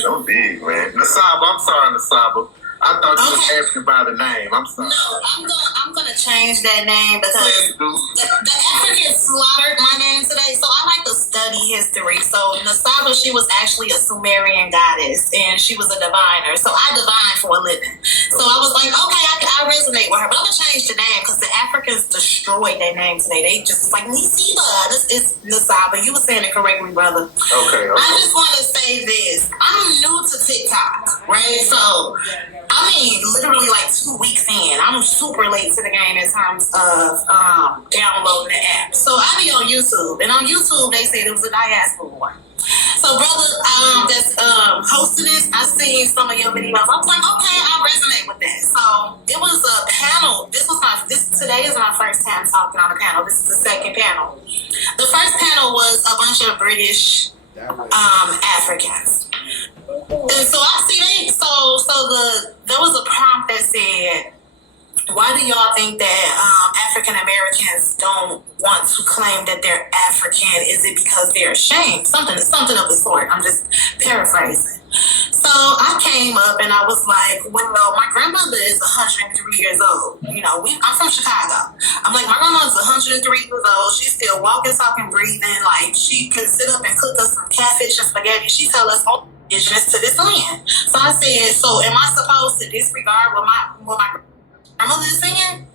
Don't dig, man. Nasaba, I'm sorry, Nasaba. I thought you was asking by the name. I'm sorry. No, I'm gonna change that name because the Africans slaughtered my name today. So I like to study history. So Nasaba, she was actually a Sumerian goddess, and she was a diviner. So I divine for a living. So I was like, okay, I resonate with her, but I'm gonna change the name because the Africans destroyed their name today. They just like Nisiba. It's Nasaba. You were saying it correctly, brother. Okay. I just want to say this. I'm new to TikTok, right? So literally like 2 weeks in. I'm super late to the game in terms of downloading the app. So I be on YouTube, and on YouTube they said it was a diaspora one. So brother that's hosted this, I seen some of your videos. I was like, okay, I resonate with that. So it was a panel. Today is my first time talking on a panel. This is the second panel. The first panel was a bunch of British Africans. And so I see there was a prompt that said, why do y'all think that African Americans don't want to claim that they're African? Is it because they're ashamed? Something of the sort. I'm just paraphrasing. So I came up and I was like, well, my grandmother is 103 years old. I'm from Chicago. I'm like, my grandmother's 103 years old. She's still walking, talking, breathing. Like, she can sit up and cook us some catfish and spaghetti. She tell us all indigenous to this land. So I said, so am I supposed to disregard what my grandmother is saying?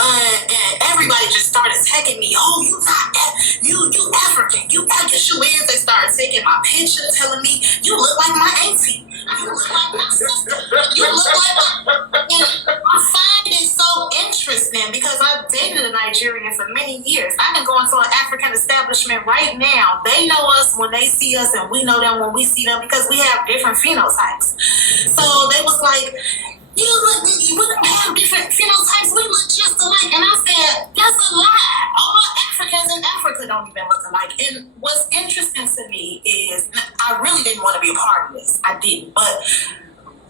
And everybody just started tagging me. Oh, you African. You African. They started taking my picture, telling me you look like my auntie. You look like my sister. You look like my. And I find it so interesting because I've dated a Nigerian for many years. I can go into an African establishment right now. They know us when they see us, and we know them when we see them because we have different phenotypes. So they was like, we don't have different phenotypes. We look just alike. And I said, that's a lie. All Africans in Africa don't even look alike. And what's interesting to me is, I really didn't want to be a part of this. I didn't. But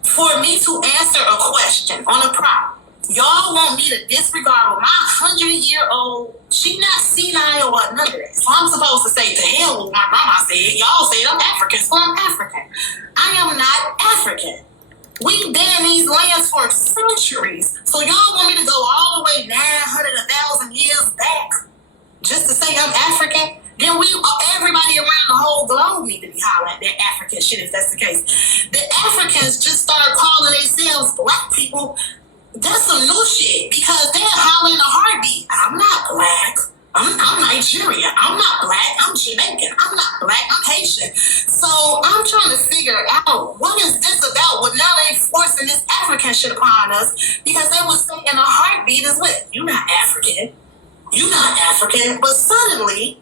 for me to answer a question on a prompt, y'all want me to disregard what my 100-year-old, she not senile or none of that. So I'm supposed to say, to hell with what my grandma said. Y'all said I'm African, so I'm African. I am not African. We've been in these lands for centuries. So y'all want me to go all the way 900, 1,000 years back just to say I'm African? Then everybody around the whole globe need to be hollering that African shit if that's the case. The Africans just started calling themselves black people. That's some new shit because they're hollering a heartbeat. I'm not black. I'm Nigerian. I'm not black. I'm Jamaican. I'm not black. I'm Haitian. So I'm trying to figure out what is this about? Well, now they forcing this African shit upon us because they was saying a heartbeat is what? You're not African. You're not African. But suddenly,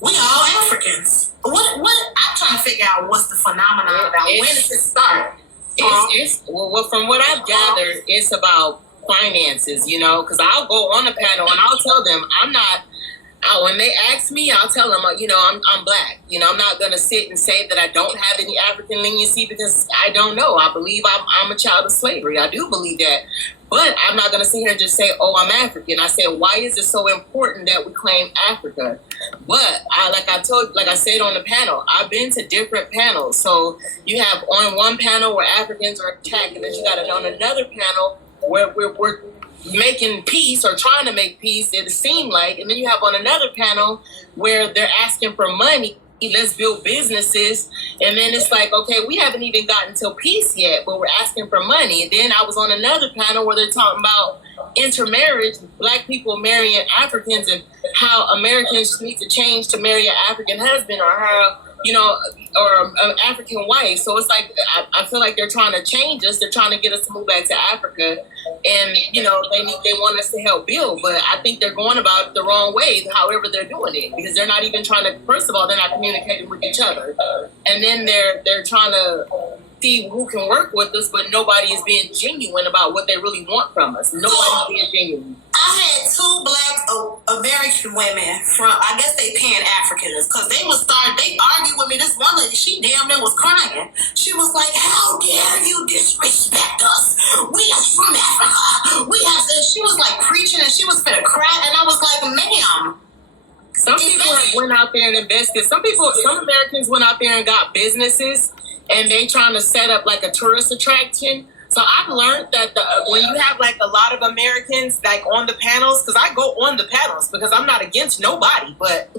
We all Africans. What? I'm trying to figure out what's the phenomenon about when does it start? Well, from what I've gathered, it's about finances, you know, because I'll go on a panel and I'll tell them when they ask me, I'll tell them, you know, I'm black. You know, I'm not going to sit and say that I don't have any African leniency because I don't know. I believe I'm a child of slavery. I do believe that. But I'm not going to sit here and just say, oh, I'm African. I said, why is it so important that we claim Africa? But like I said on the panel, I've been to different panels. So you have on one panel where Africans are attacked, and then you got it on another panel where we're making peace or trying to make peace, it seemed like. And then you have on another panel where they're asking for money. Let's build businesses. And then it's like, okay, we haven't even gotten to peace yet, but we're asking for money. And then I was on another panel where they're talking about intermarriage, black people marrying Africans, and how Americans need to change to marry an African husband or her, you know, or an African wife. So it's like, I feel like they're trying to change us. They're trying to get us to move back to Africa. And, you know, they want us to help build. But I think they're going about it the wrong way, however they're doing it. Because they're not even trying to, first of all, they're not communicating with each other. And then they're trying to see who can work with us, but nobody is being genuine about what they really want from us. Nobody's being genuine. I had two black American women from, I guess they Pan-Africans, because they argued with me. This one lady, she damn near was crying. She was like, how dare you disrespect us? We are from Africa. And she was like preaching, and she was finna cry, and I was like, ma'am. Some people went out there and invested. Some Americans went out there and got businesses, and they trying to set up like a tourist attraction. So I've learned that when you have like a lot of Americans like on the panels, because I go on the panels because I'm not against nobody, but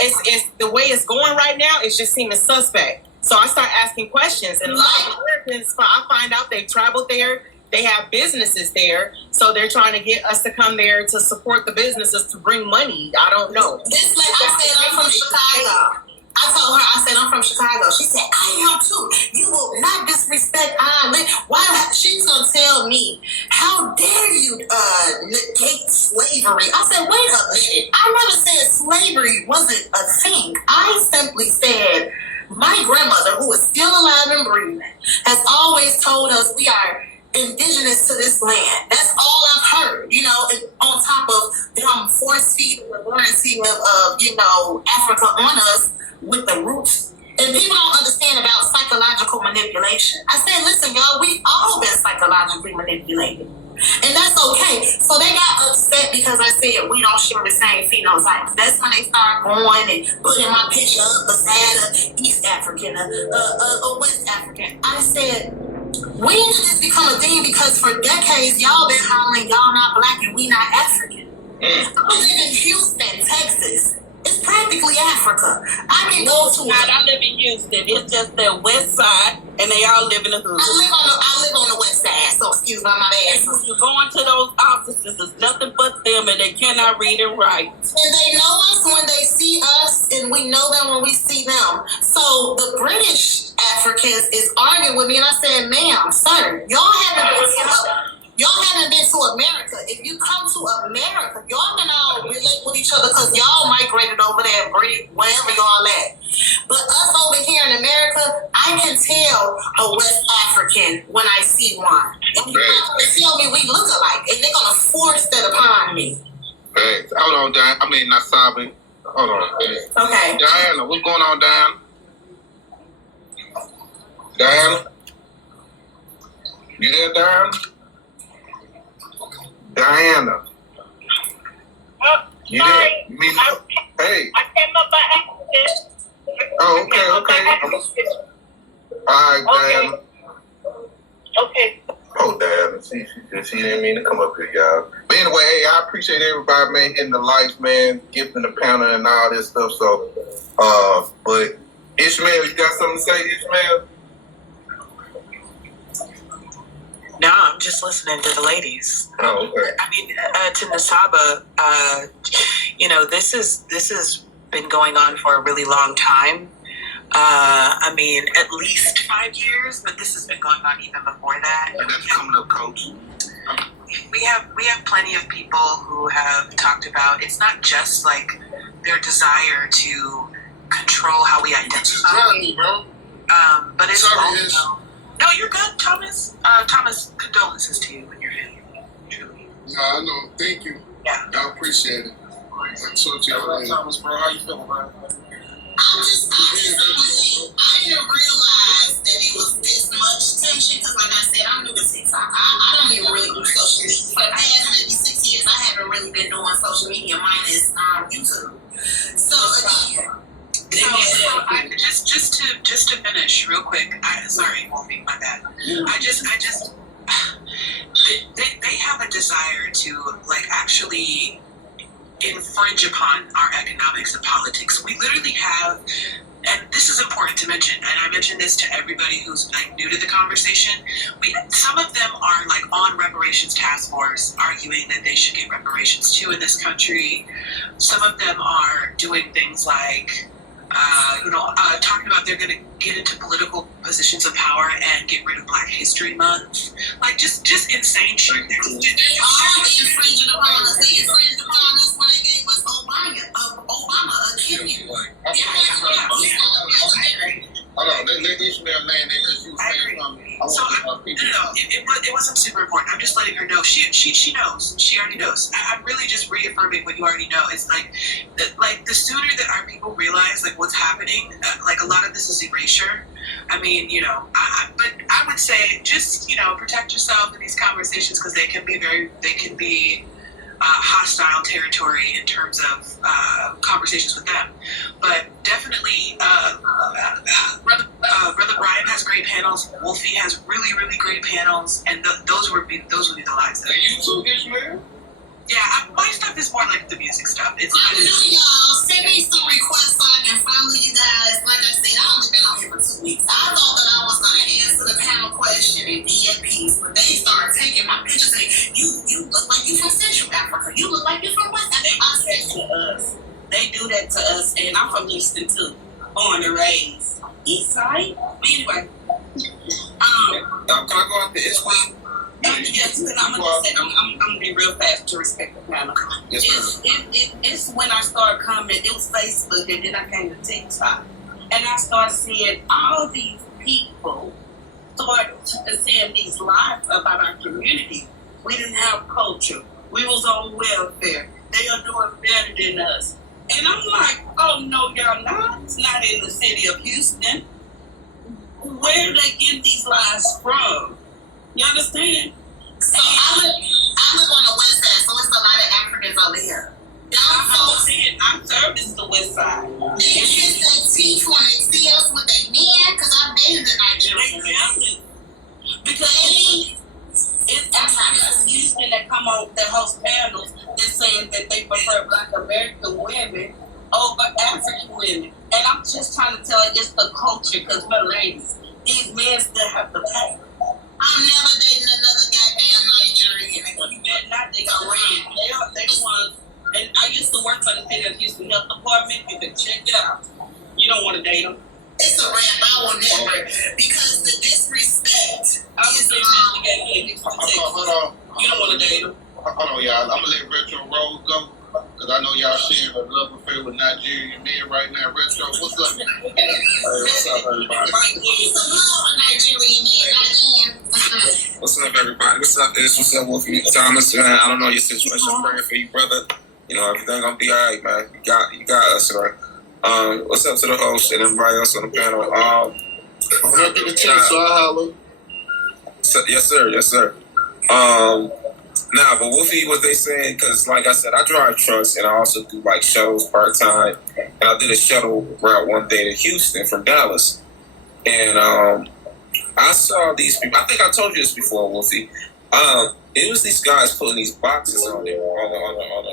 it's the way it's going right now. It's just seeming suspect. So I start asking questions, and a lot of Americans, I find out they traveled there. They have businesses there, so they're trying to get us to come there to support the businesses to bring money. I don't know. This lady, I said I'm from Chicago. I told her, I said, I'm from Chicago. She said, I am too. You will not disrespect Ireland. Why? She's going to tell me, how dare you negate slavery? I said, wait a minute. I never said slavery wasn't a thing. I simply said, my grandmother, who is still alive and breathing, has always told us we are indigenous to this land. That's all I've heard, you know, on top of them force feeding the legacy of, you know, Africa on us with the roots. And people don't understand about psychological manipulation. I said, listen, y'all, we've all been psychologically manipulated. And that's okay. So they got upset because I said we don't share the same phenotypes. That's when they start going and putting my picture up beside a East African, a West African. I said, when did this become a thing? Because for decades, y'all been hollering, y'all not black and we not African. I live in Houston, Texas. It's practically Africa. I can go to I live in Houston. It's just the west side, and they all live in the hood. I live on the west side, so excuse my bad. You go into those offices, it's nothing but them, and they cannot read and write. And they know us when they see us, and we know them when we see them. So the British Africans is arguing with me, and I said, ma'am, sir, y'all haven't been to America. If you come to America, y'all can all relate with each other because y'all migrated over there, wherever y'all at. But us over here in America, I can tell a West African when I see one. And you're not going to tell me we look alike, and they're going to force that upon me. Hey, hold on, Nasabi. Hold on. Okay. Diana, what's going on, Diana? Diana? You there, Diana? Diana. You there? Hey. I came up by accident. Oh, okay. All right, Diana. Okay. Oh, Diana. She didn't mean to come up here, y'all. But anyway, hey, I appreciate everybody, man, in the lights, man, gifting the panel and all this stuff. So, but Ishmael, you got something to say, Ishmael? No, I'm just listening to the ladies. Oh, okay. I mean, to Nasaba, you know, this has been going on for a really long time. I mean, at least 5 years, but this has been going on even before that. And that's coming up, Coach. We have plenty of people who have talked about it's not just like their desire to control how we identify. Tell me, bro. But it's Sorry, also, no, you're good, Thomas. Thomas, condolences to you and your family. Truly. No, I know. Thank you. Yeah. I appreciate it. I told you already. Thomas, bro, how you feeling, bro? I didn't realize that it was this much tension because, like I said, I'm new to TikTok. I don't even really do social media. For the past maybe 6 years, I haven't really been doing social media minus YouTube. So again, just to finish real quick. Sorry, Wolfie, my bad. They have a desire to like actually infringe upon our economics and politics. We literally have, and this is important to mention, and I mention this to everybody who's like new to the conversation. Some of them are like on reparations task force arguing that they should get reparations too in this country. Some of them are doing things like talking about they're going to get into political positions of power and get rid of Black History Month. Like just insane shit. they are infringing upon us. They infringed upon us when they gave us Obama a kidney. Hold on, let Ishmael land there because you were saying something. It wasn't super important. I'm just letting her know. She knows. She already knows. I'm really just reaffirming what you already know. It's like the sooner that our people realize like what's happening, like a lot of this is erasure. I mean, but I would say just protect yourself in these conversations because they can be hostile territory in terms of conversations with them. But definitely, Brother Brian has great panels. Wolfie has really, really great panels, and those would be the lives. Are you too, Ishmael? Yeah, my stuff is more like the music stuff. It's I know y'all. Send me some requests so I can follow you guys. Like I said, I only been on here for 2 weeks. I thought that I was gonna answer the panel question and be at peace, but they started taking my pictures and you look like you from Central Africa. You look like you from West Africa. They do that to us, and I'm from Houston too. Born and raised. East side? Anyway. Can I go out to Ishmael? Yes, and I'm gonna be real fast to respect the panel. Yes, it's when I started coming, it was Facebook, and then I came to TikTok. And I started seeing all these people start saying these lies about our community. We didn't have culture. We was on welfare. They are doing better than us. And I'm like, oh no, y'all not. It's not in the city of Houston. Where are they getting these lies from? You understand? So I live on the west side, so it's a lot of Africans over here. I'm service the west side. They kiss their teeth when they see us with their men, because I've been to Nigeria. Because it's Africans in Houston that come on that host panels that saying that they prefer Black American women over African women. And I'm just trying to tell you it's the culture, because my ladies, these men still have to pay. I'm never dating another goddamn Nigerian. You better not date a red. They the ones. And I used to work for the city of Houston Health Department. You can check it out. You don't want to date them. It's a rap. I will never, because the disrespect. I was investigating this particular. Hold on. You don't want to date them. Hold on, y'all. I'm gonna let Retro Rose go because I know y'all sharing a love affair with Nigerian men right now. Retro, what's up? Hey, what's up, everybody? It's a love for Nigerian men, not again. What's up, everybody? What's up, Ish? What's up, Wolfie? Thomas, man. I don't know your situation. Praying for you, brother. Everything gonna be alright, man. You got us, right? What's up to the host and everybody else on the panel? When I get a chance, so I holler. Yes, sir. But Wolfie, what they saying? Because, like I said, I drive trucks and I also do like shuttles part time. And I did a shuttle route one day to Houston from Dallas, and I saw these people. I think I told you this before, Wolfie. It was these guys putting these boxes on there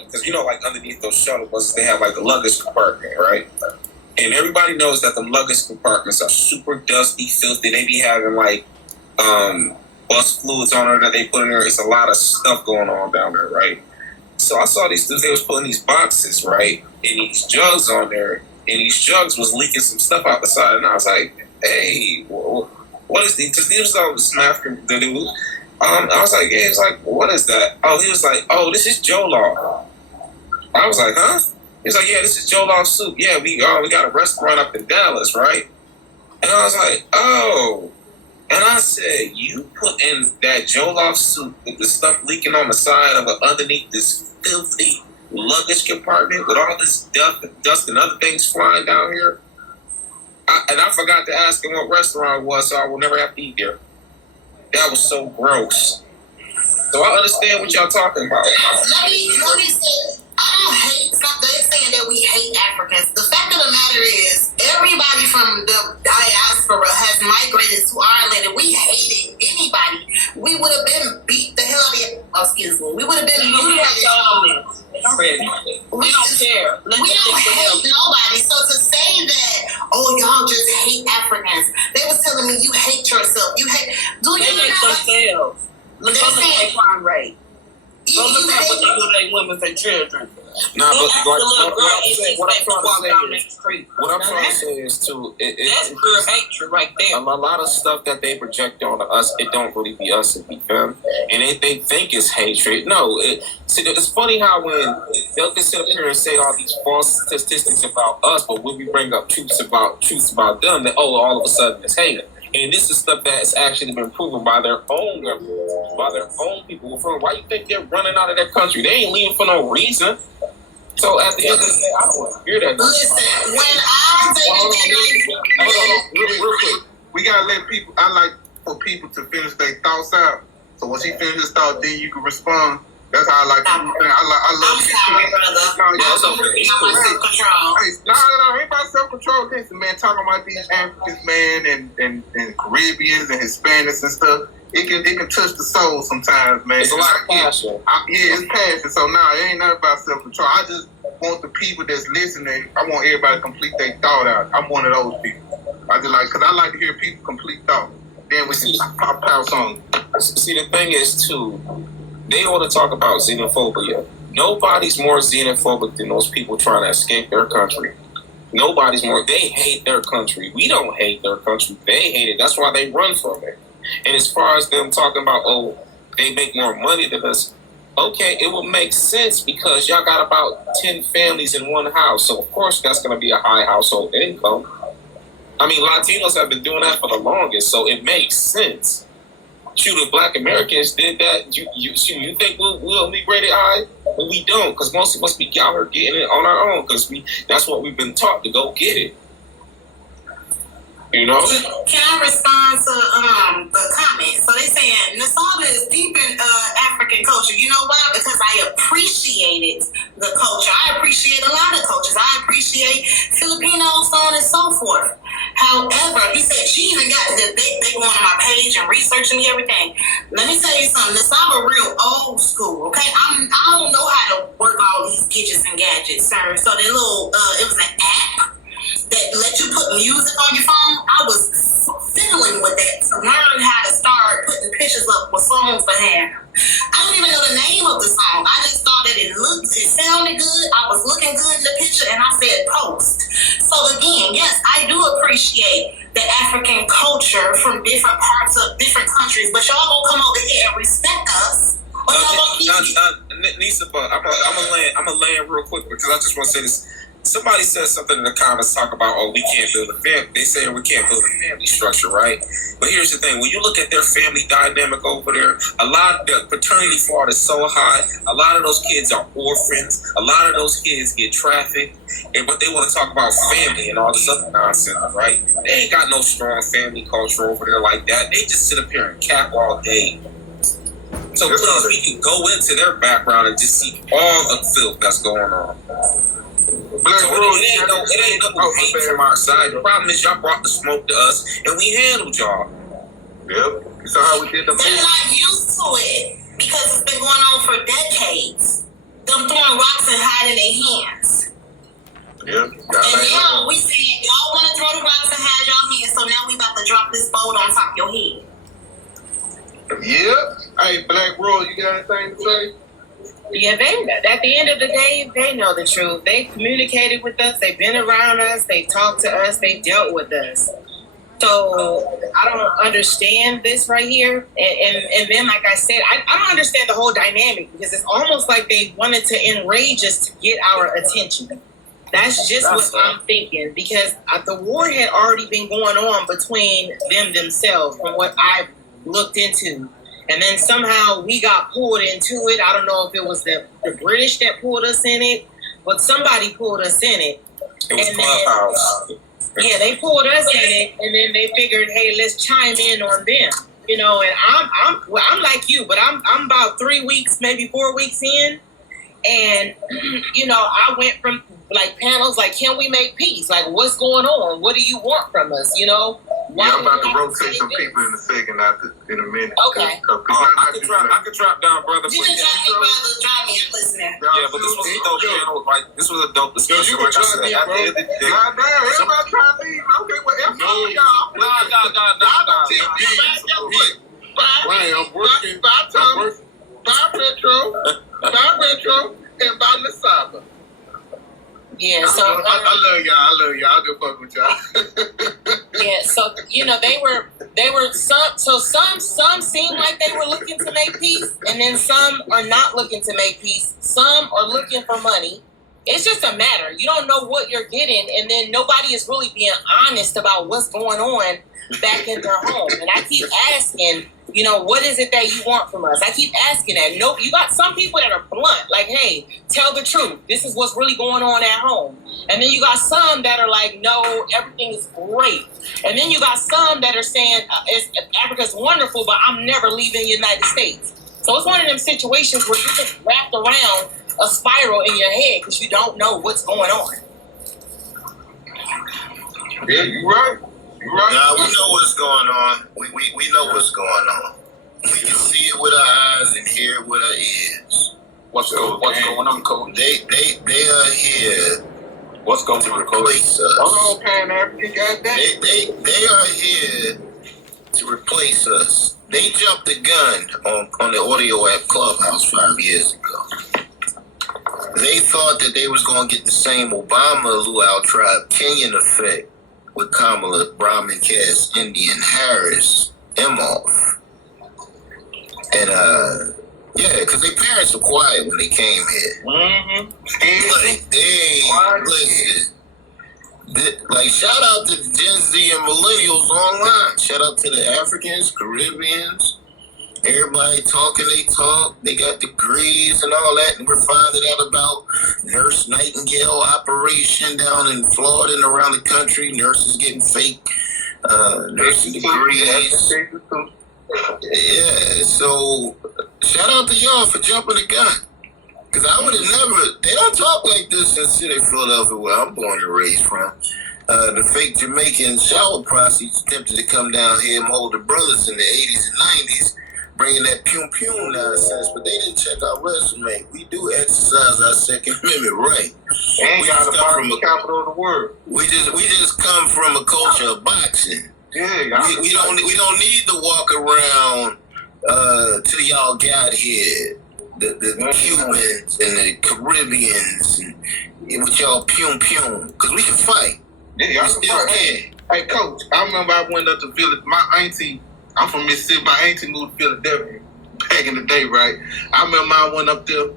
because like underneath those shuttle buses they have like a luggage compartment, right? And everybody knows that the luggage compartments are super dusty, filthy. They be having like bus fluids on there that they put in there. It's a lot of stuff going on down there, right? So I saw these dudes. They was putting these boxes, right, and these jugs on there, and these jugs was leaking some stuff out the side. And I was like, hey, what is these? Because these was all some African dude. I was like, what is that? Oh, he was like, oh, this is Joe Law. I was like, huh? He's like, yeah, this is Jollof Soup. Yeah, we got a restaurant up in Dallas, right? And I was like, oh. And I said, you put in that Jollof Soup with the stuff leaking on the side of it underneath this filthy luggage compartment with all this dust and other things flying down here? I forgot to ask him what restaurant it was, so I will never have to eat there. That was so gross. So I understand what y'all talking about. Let me say, I don't hate, they're saying that we hate Africans. The fact of the matter is, everybody from the diaspora has migrated to Ireland, and we hated anybody. We would have been beat the hell out of it. Excuse me. We would have been mutilated. We don't care. We don't hate nobody. So to say that, oh, y'all just hate Africans, they was telling me you hate yourself. You hate. Do you hate themselves? Look at their crime rate. Go look at what they do to their women and children. Nah, but what I'm trying to say is too, that's pure hatred right there. A lot of stuff that they project on us, it don't really be us, it be them, and they think it's hatred. No, it's funny how when they'll just sit up here and say all these false statistics about us, but when we bring up truths about them, then all of a sudden it's hate. And this is stuff that's actually been proven by their own government, by their own people. Why you think they're running out of their country? They ain't leaving for no reason. So at the end of the day, I don't want to hear that. Listen, when I real quick, we gotta let people. I like for people to finish their thoughts out. So once he finishes his thought, then you can respond. That's how I like to do things. I love sorry, brother. I'm working on my self-control. No, ain't about self-control. This man talking about these Africans, man, and Caribbeans and Hispanics and stuff. It can touch the soul sometimes, man. It's a lot of passion. It's passion. So it ain't nothing about self-control. I just want the people that's listening. I want everybody to complete their thought out. I'm one of those people. Because I like to hear people complete thought. Then we can pop out on. See, the thing is too. They want to talk about xenophobia. Nobody's more xenophobic than those people trying to escape their country. Nobody's more. They hate their country. We don't hate their country. They hate it. That's why they run from it. And as far as them talking about, they make more money than us. Okay, it will make sense because y'all got about 10 families in one house. So, of course, that's going to be a high household income. I mean, Latinos have been doing that for the longest, so it makes sense. Shoot, if Black Americans did that, you think we'll migrate high? But we don't, because most of us be out here getting it on our own, because that's what we've been taught to go get it. You know? Can I respond to the comment? So they saying Nasaba is deep in African culture. You know why? Because I appreciated the culture. I appreciate a lot of cultures. I appreciate Filipinos, so on and so forth. However, he said she even got they going on my page and researching me everything. Let me tell you something. Nasaba real old school. Okay, I don't know how to work all these gadgets and gadgets, sir. So that little it was an app that let you put music on your phone. I was fiddling with that to learn how to start putting pictures up with songs to have. I don't even know the name of the song. I just thought that it sounded good. I was looking good in the picture, and I said post. So again, yes, I do appreciate the African culture from different parts of different countries, but y'all gonna come over here and respect us. Nisa, but I'm gonna land real quick because I just want to say this. Somebody said something in the comments talk about, we can't build a family. They say we can't build a family structure, right? But here's the thing. When you look at their family dynamic over there, a lot of the paternity fraud is so high. A lot of those kids are orphans. A lot of those kids get trafficked. But they want to talk about family and all this other nonsense, right? They ain't got no strong family culture over there like that. They just sit up here and cap all day. So please, we can go into their background and just see all the filth that's going on. It ain't no hate from our side. The problem is y'all brought the smoke to us and we handled y'all. Yep. You saw how we did the They're not used to it because it's been going on for decades. Them throwing rocks and hiding their hands. Yep. And now we saying y'all want to throw the rocks and hide your hands, so now we about to drop this bolt on top of your head. Yep. Hey, Black Roy, you got anything to say? Yeah, at the end of the day, they know the truth. They communicated with us. They've been around us. They talked to us. They dealt with us. So I don't understand this right here. And then, like I said, I don't understand the whole dynamic because it's almost like they wanted to enrage us to get our attention. That's just what I'm thinking, because the war had already been going on between themselves, from what I've looked into. And then somehow we got pulled into it. I don't know if it was the British that pulled us in it, but somebody pulled us in it. It was Clubhouse. Yeah, they pulled us in it, and then they figured, hey, let's chime in on them. You know, and I'm like you, but I'm about 3 weeks, maybe 4 weeks in, and you know, I went from like panels like, can we make peace? Like, what's going on? What do you want from us? You know? Yeah, I'm about to rotate some people in a second in a minute. Okay. I could drop down, brother. You can drop me, brother. Drop me and listen. Yeah, but this was a dope channel. Like, this was a dope discussion. Like I said, at the end of the day. Everybody trying to leave. Okay, well, y'all. Brian, I'm working. Bye, Tom. Bye, Retro. And bye, Lasaba. Yeah, so I love y'all. I'll go fuck with y'all. yeah, so you know, they were some seem like they were looking to make peace, and then some are not looking to make peace. Some are looking for money. It's just a matter. You don't know what you're getting, and then nobody is really being honest about what's going on back in their home. And I keep asking, you know, what is it that you want from us? I keep asking that. No, you got some people that are blunt, like, hey, tell the truth. This is what's really going on at home. And then you got some that are like, no, everything is great. And then you got some that are saying, Africa's wonderful, but I'm never leaving the United States. So it's one of them situations where you're just wrapped around a spiral in your head because you don't know what's going on. Yeah, you're right. Nah, we know what's going on. We know what's going on. We can see it with our eyes and hear it with our ears. What's going on, Coach? They are here. What's going to on, replace us? Hold on, Pan African, goddamn. They are here to replace us. They jumped the gun on the audio app Clubhouse 5 years ago. They thought that they was going to get the same Obama Luau Tribe Kenyan effect with Kamala, Brahmin, Cass, Indian, Harris, Imhoff. And, yeah, because their parents were quiet when they came here. Mm-hmm. Like, shout out to Gen Z and millennials online. Shout out to the Africans, Caribbeans. Everybody talking, they talk. They got degrees and all that. And we're finding out about Nurse Nightingale operation down in Florida and around the country. Nurses getting fake nursing degrees. Yeah, so shout out to y'all for jumping the gun. Because I would have never, they don't talk like this in the city of Philadelphia where I'm born and raised from. The fake Jamaican shower prostitutes attempted to come down here and hold the brothers in the 80s and 90s, bringing that pew-pew nonsense, but they didn't check our resume. We do exercise our Second Amendment right. And we got the capital of the world. We just come from a culture of boxing. Yeah, we don't need to walk around till y'all got here. The Cubans and the Caribbeans and with y'all pew-pew, because we can fight. Yeah, y'all can fight. Hey, Coach, I remember I went up to Philly. My auntie, I'm from Mississippi. My auntie moved to Philadelphia back in the day, right? I remember I went up there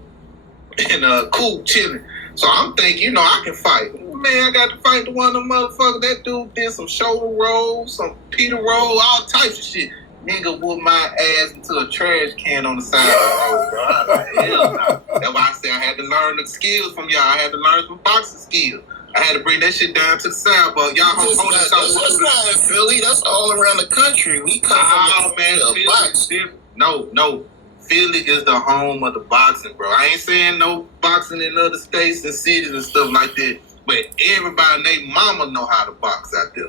and cool chilling. So I'm thinking, you know, I can fight. Man, I got to fight the one of them motherfuckers. That dude did some shoulder rolls, some Peter roll, all types of shit. Nigga whooped my ass into a trash can on the side of the road, bro. I was like, hell no. That's why I said I had to learn the skills from y'all. I had to learn some boxing skills. I had to bring that shit down to the soundbar. Y'all that's not in Philly. That's all around the country. We come from the boxing. No. Philly is the home of the boxing, bro. I ain't saying no boxing in other states and cities and stuff like that. But everybody and their mama know how to box out there.